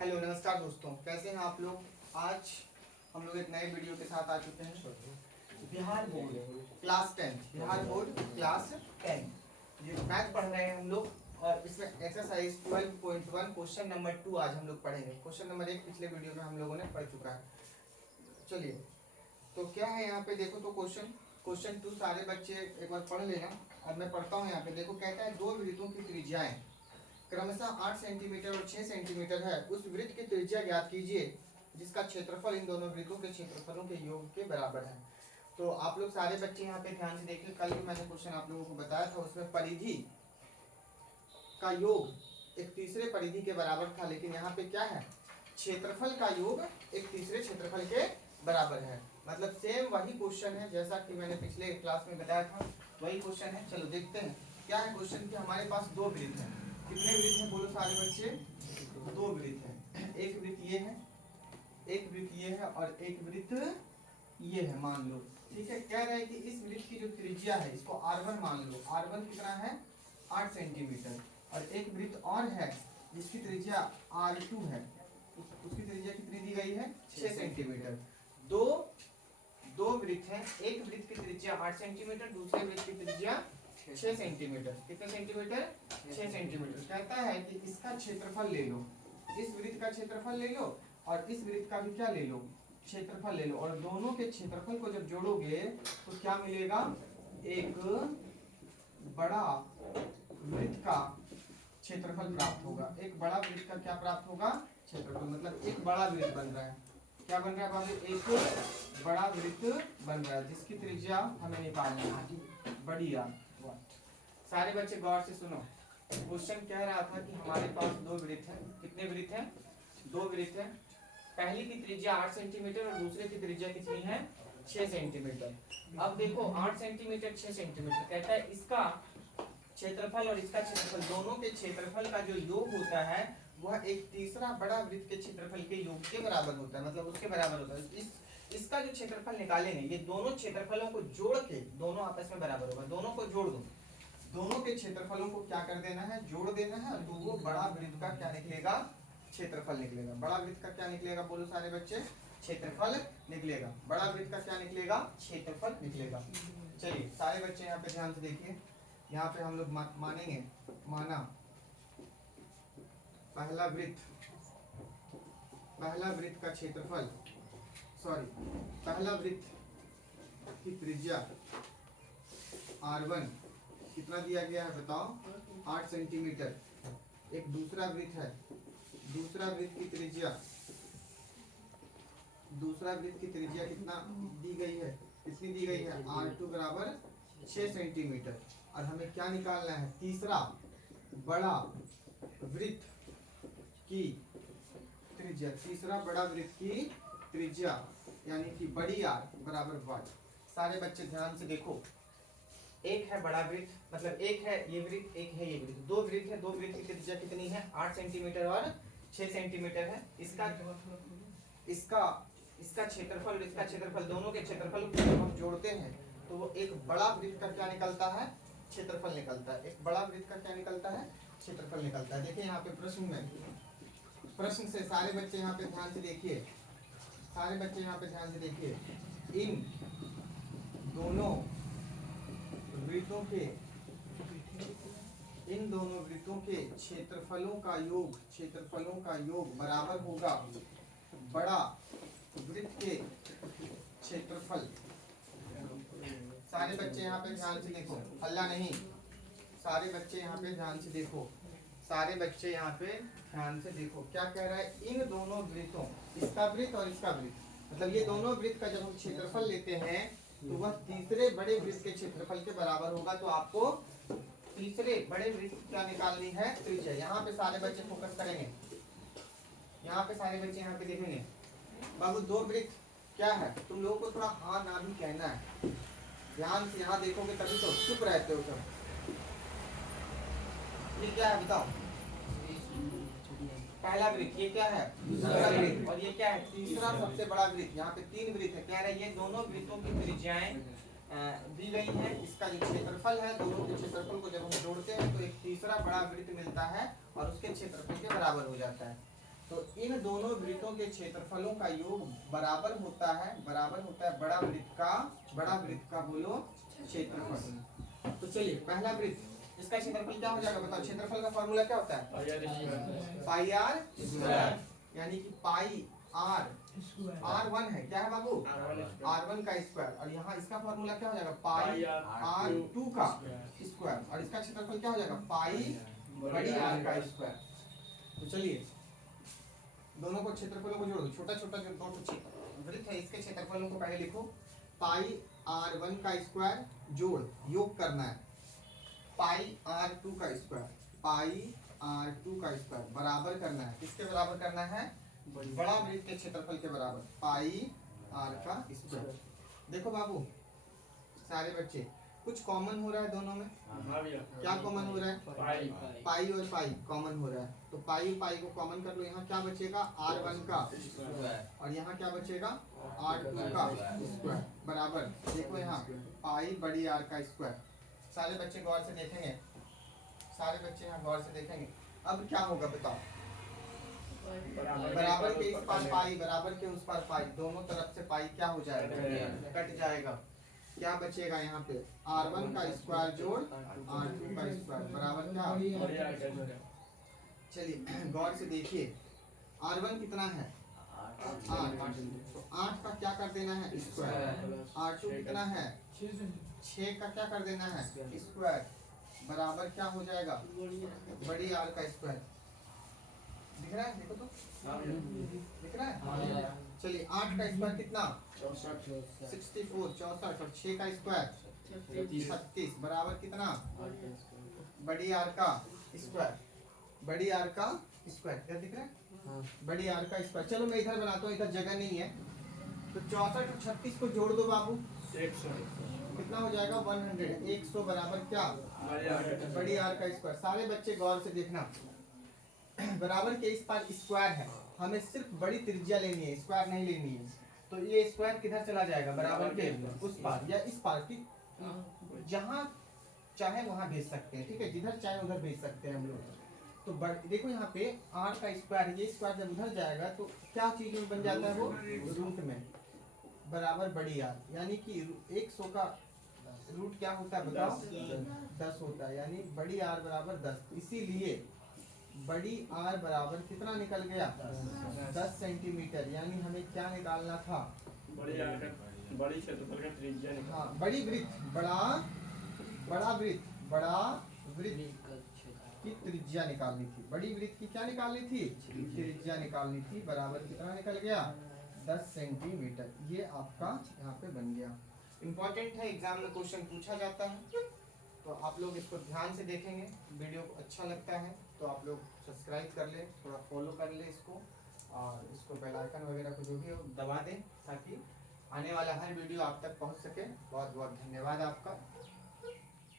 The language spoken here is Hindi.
हेलो नमस्कार दोस्तों, कैसे हैं आप लोग। आज हम लोग एक नए वीडियो के साथ आ चुके हैं। Bihar board class 10, Bihar board class 10 ये मैथ पढ़ रहे हैं हम लोग। और इसमें एक्सरसाइज 12.1 क्वेश्चन नंबर 2 आज हम लोग पढ़ेंगे। क्वेश्चन नंबर 1 पिछले वीडियो में हम लोगों ने पढ़ चुका है। चलिए, तो क्या है यहाँ पे देखो। तो क्वेश्चन 2 सारे बच्चे एक बार पढ़ लेना। अब मैं पढ़ता हूँ। यहाँ पे देखो, कहता है दो वृत्तों की त्रिज्याएं क्रमशः 8 सेंटीमीटर और 6 सेंटीमीटर है। उस वृत्त की त्रिज्या ज्ञात कीजिए जिसका क्षेत्रफल इन दोनों वृत्तों के क्षेत्रफलों के योग के बराबर है। तो आप लोग सारे बच्चे यहाँ पे ध्यान से देखिए। कल भी मैंने क्वेश्चन आप लोगों को बताया था, उसमें परिधि का योग एक तीसरे परिधि के बराबर था, लेकिन यहाँ पे क्या है, क्षेत्रफल का योग एक तीसरे क्षेत्रफल के बराबर है। मतलब सेम वही क्वेश्चन है जैसा कि मैंने पिछले क्लास में बताया था, वही क्वेश्चन है। चलो देखते हैं क्या है क्वेश्चन कि हमारे पास दो वृत्त हैं। कितने वृत्त हैं बोलो सारे बच्चे? दो वृत्त हैं। एक वृत्त ये है, एक वृत्त ये है और एक वृत्त ये है मान लो। ठीक है, कह रहे हैं कि इस वृत्त की जो त्रिज्या है इसको R1 मान लो। R1 कितना है? 8 सेंटीमीटर। और एक वृत्त और है जिसकी त्रिज्या R2 है, उसकी त्रिज्या कितनी दी गई है? 6 सेंटीमीटर। दो वृत्त हैं। एक वृत्त की त्रिज्या 8 सेंटीमीटर, दूसरे वृत्त की त्रिज्या 6 सेंटीमीटर। कितने सेंटीमीटर? 6 सेंटीमीटर। कहता है कि इसका क्षेत्रफल ले लो, इस वृत्त का क्षेत्रफल ले लो और इस वृत्त का भी क्या ले लो? क्षेत्रफल ले लो। और दोनों के क्षेत्रफल को जब जोड़ोगे तो क्या मिलेगा? एक बड़ा वृत्त का क्षेत्रफल प्राप्त होगा। एक बड़ा वृत्त का क्या प्राप्त होगा? क्षेत्रफल। मतलब एक बड़ा वृत्त बन रहा है। क्या बन रहा है बाबू? एक बड़ा वृत्त बन रहा है जिसकी त्रिज्या हमें निकालनी है, बड़ी आर। सारे बच्चे गौर से सुनो। क्वेश्चन कह रहा था कि हमारे पास दो वृत्त हैं। कितने वृत्त हैं? दो वृत्त हैं। पहली की त्रिज्या 8 सेंटीमीटर और दूसरे की त्रिज्या कितनी है? 6 सेंटीमीटर। अब देखो 8 सेंटीमीटर 6 सेंटीमीटर, कहता है इसका क्षेत्रफल और इसका क्षेत्रफल, दोनों के क्षेत्रफल का जो योग होता है वह एक तीसरा बड़ा वृत्त के क्षेत्रफल के योग के बराबर होता है। मतलब उसके बराबर होता है। इसका जो क्षेत्रफल निकालेंगे, ये दोनों क्षेत्रफलों को जोड़ के दोनों आपस में बराबर होगा। दोनों को जोड़ दो, दोनों के क्षेत्रफलों को क्या कर देना है? जोड़ देना है। तो वो बड़ा वृत्त का क्या निकलेगा? क्षेत्रफल निकलेगा। बड़ा वृत्त का क्या निकलेगा बोलो सारे बच्चे? क्षेत्रफल निकलेगा। बड़ा वृत्त का क्या निकलेगा? क्षेत्रफल निकलेगा। चलिए सारे बच्चे यहाँ पे ध्यान से देखिए। यहाँ पे हम लोग मानेंगे, माना पहला वृत्त का क्षेत्रफल, पहला वृत्त की त्रिज्या R1 कितना दिया गया है बताओ? 8 सेंटीमीटर। एक दूसरा वृत्त है, दूसरा वृत्त की त्रिज्या कितना दी गई है? कितनी दी गई है? R2 बराबर 6 सेंटीमीटर। और हमें क्या निकालना है? तीसरा बड़ा वृत्त की त्रिज्या, तीसरा बड़ा वृत्त की त्रिज्या यानी कि बड़ी आर बराबर 1। सारे बच्चे ध्यान से देखो। एक है बड़ा वृत्त, मतलब एक है ये वृत्त, एक है ये वृत्त। दो वृत्त है, दो वृत्त की त्रिज्या कितनी है? 8 सेंटीमीटर और 6 सेंटीमीटर है। इसका क्षेत्रफल और इसका क्षेत्रफल, दोनों के क्षेत्रफल को जब हम जोड़ते हैं तो वो एक बड़ा वृत्त का क्या निकलता है? क्षेत्रफल निकलता है। एक बड़ा वृत्त का क्या निकलता है? क्षेत्रफल निकलता है। देखिए यहाँ पे प्रश्न से सारे बच्चे यहाँ पे ध्यान से देखिए, सारे बच्चे यहाँ पे ध्यान से देखिए। इन दोनों वृत्तों के क्षेत्रफलों का योग बराबर होगा बड़ा वृत्त के क्षेत्रफल। सारे बच्चे यहाँ पे ध्यान से देखो, हल्ला नहीं। सारे बच्चे यहाँ पे ध्यान से देखो, सारे बच्चे यहाँ पे ध्यान से देखो। क्या कह रहा है? इन दोनों वृत्तों, इसका वृत्त और इसका वृत्त, मतलब ये दोनों वृत्त का जब हम क्षेत्रफल लेते हैं तो वह तीसरे बड़े वृत्त के क्षेत्रफल के बराबर होगा। तो आपको तीसरे बड़े वृत्त क्या निकालनी है? त्रिज्या। यहाँ पे सारे बच्चे फोकस करेंगे, यहाँ पे सारे बच्चे यहाँ पे देखेंगे। बाबू दो वृत्त क्या है? तुम लोगों को थोड़ा हाँ ना भी कहना है। ध्यान से यहाँ देखोगे तभी तो चुप रहते हो सब। ये क्या है बताओ? पहला वृत्त। ये क्या है? दूसरा वृत्त। और ये क्या है? तीसरा सबसे बड़ा वृत्त। यहाँ पे 3 वृत्त है। कह रहे हैं ये दोनों वृत्तों की त्रिज्याएं दी गई है। इसका जो क्षेत्रफल है, दोनों के क्षेत्रफल को जब हम जोड़ते हैं तो एक तीसरा बड़ा वृत्त मिलता है और उसके क्षेत्रफल के बराबर हो जाता है। तो इन दोनों वृत्तों के क्षेत्रफलों का योग बराबर होता है बड़ा वृत्त का बोलो क्षेत्रफल। तो चलिए पहला वृत्त, इसका क्षेत्रफल क्या हो जाएगा बताओ। क्षेत्रफल का फॉर्मूला क्या होता है? पाई आर स्क्वायर, यानी कि पाई आर वन है, क्या है बाबू? R1 का स्क्वायर, और यहाँ इसका फॉर्मूला क्या हो जाएगा? पाई R2 का स्क्वायर, और इसका क्षेत्रफल क्या हो जाएगा? पाई बड़ी आर का स्क्वायर। तो चलिए दोनों को क्षेत्रफलों को जोड़ो, छोटा छोटा जो दो वृत्त है इसके क्षेत्रफलों को पहले लिखो। पाई R1 का स्क्वायर जोड़ योग करना है पाई R2 का स्क्वायर, पाई R2 का स्क्वायर बराबर करना है, किसके बराबर करना है? बड़ा वृत्त के क्षेत्रफल के बराबर, पाई R का स्क्वायर। देखो बाबू सारे बच्चे, कुछ कॉमन हो रहा है दोनों में। क्या कॉमन हो रहा है? पाई और पाई कॉमन हो रहा है, तो पाई पाई को कॉमन कर लो। यहाँ क्या बचेगा? R1 का, और यहाँ क्या बचेगा? R2 का स्क्वायर बराबर। देखो यहाँ पाई बड़ी आर का स्क्वायर। सारे बच्चे गौर से देखेंगे, सारे बच्चे यहाँ गौर से देखेंगे। अब क्या होगा बताओ? बराबर के इस पार पाई, बराबर के उस पार पाई, दोनों तरफ से पाई क्या हो जाएगा? कट जाएगा। क्या बचेगा यहाँ पे? R1 का स्क्वायर जोड़ R2 का स्क्वायर बराबर क्या? चलिए गौर से देखिए, R1 कितना है? 8, तो 8 का क्या कर देना है? स्क्वायर। R2 कितना है? 6 का क्या कर देना है? स्क्वायर बराबर क्या हो जाएगा? बड़ी आर का स्क्वायर। दिख रहा है? देखो तो दिख रहा है। चलिए 8 का स्क्वायर कितना? 64, 64, और 6 का स्क्वायर 36 बराबर कितना? बड़ी आर का स्क्वायर, बड़ी आर का स्क्वायर। क्या दिख रहा है? बड़ी आर का स्क्वायर। चलो मैं इधर बनाता हूँ, इधर जगह नहीं है, तो 64 और 36 को जोड़ दो बाबू, 100 कितना हो जाएगा? 100। 100 बराबर क्या? बड़ी आर का स्क्वायर। सारे बच्चे गौर से देखना, बराबर के इस पार स्क्वायर है, हमें सिर्फ बड़ी त्रिज्या लेनी है, स्क्वायर नहीं लेनी है। तो ये स्क्वायर किधर चला जाएगा? बराबर के उस पार या इस पार की, जहाँ चाहे वहां भेज सकते हैं, ठीक है, जिधर चाहे उधर भेज सकते हैं हम लोग। तो देखो यहाँ पे आर का स्क्वायर, ये स्क्वायर जब उधर जाएगा तो क्या चीज में बन जाता है? वो रूट में बराबर बड़ी आर, यानी कि 100 का रूट क्या होता है बताओ? 10 होता है, यानी बड़ी आर बराबर 10। इसीलिए बड़ी आर बराबर कितना निकल गया? 10 सेंटीमीटर। यानी हमें क्या निकालना था? बड़ी क्षेत्रफल का त्रिज्या निकालना। हाँ, बड़ी वृत्त, बड़ा वृत्त की त्रिज्या निकालनी थी। बड़ी वृत्त की क्या निकालनी थी? त्रिज्या निकालनी थी। बराबर कितना निकल गया? 10 सेंटीमीटर। ये आपका यहाँ पे बन गया। इम्पोर्टेंट है, एग्जाम में क्वेश्चन पूछा जाता है, तो आप लोग इसको ध्यान से देखेंगे। वीडियो को अच्छा लगता है तो आप लोग सब्सक्राइब कर ले, थोड़ा फॉलो कर ले इसको, और इसको बेल आइकन वगैरह को जो भी हो दबा दें, ताकि आने वाला हर वीडियो आप तक पहुंच सके। बहुत बहुत धन्यवाद आपका।